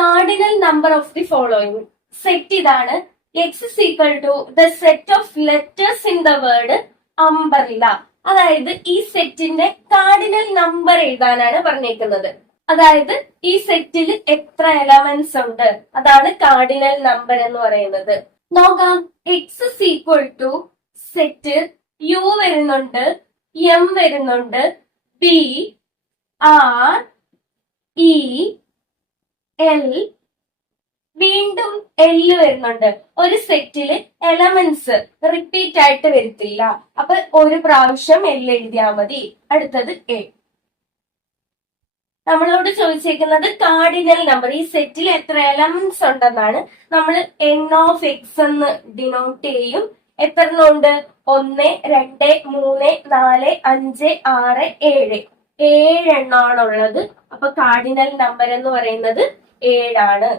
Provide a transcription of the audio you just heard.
Cardinal number of the following. Set ഇതാണ്. X is equal to the set of letters in the word umbrella. അതായത് ഈ സെറ്റിന്റെ cardinal number എഴുതാനാണ് പറഞ്ഞേക്കുന്നത്. അതായത് ഈ സെറ്റിൽ എത്ര എലമെന്റ്സ് ഉണ്ട്, അതാണ് കാർഡിനൽ നമ്പർ എന്ന് പറയുന്നത്. നോക്കാം. X is equal to set U വരുന്നുണ്ട്, എം വരുന്നുണ്ട്, ബി, ആർ, ഇ, എൽ, വീണ്ടും എല് വരുന്നുണ്ട്. ഒരു സെറ്റില് എലമെന്റ്സ് റിപ്പീറ്റ് ആയിട്ട് വരത്തില്ല. അപ്പൊ ഒരു പ്രാവശ്യം എല് എഴുതിയാൽ മതി. അടുത്തത് എ. നമ്മളോട് ചോദിച്ചേക്കുന്നത് കാർഡിനൽ നമ്പർ, ഈ സെറ്റിൽ എത്ര എലമെന്റ്സ് ഉണ്ടെന്നാണ്. നമ്മൾ എൻ ഓഫ് എക്സ് എന്ന് ഡിനോട്ട് ചെയ്യും. എത്ര ഉണ്ട്? 1, 2, 3, 4, 5, 6, 7. 7 എണ്ണമാണുള്ളത്. അപ്പൊ കാർഡിനൽ നമ്പർ എന്ന് പറയുന്നത് 7 ആണ്.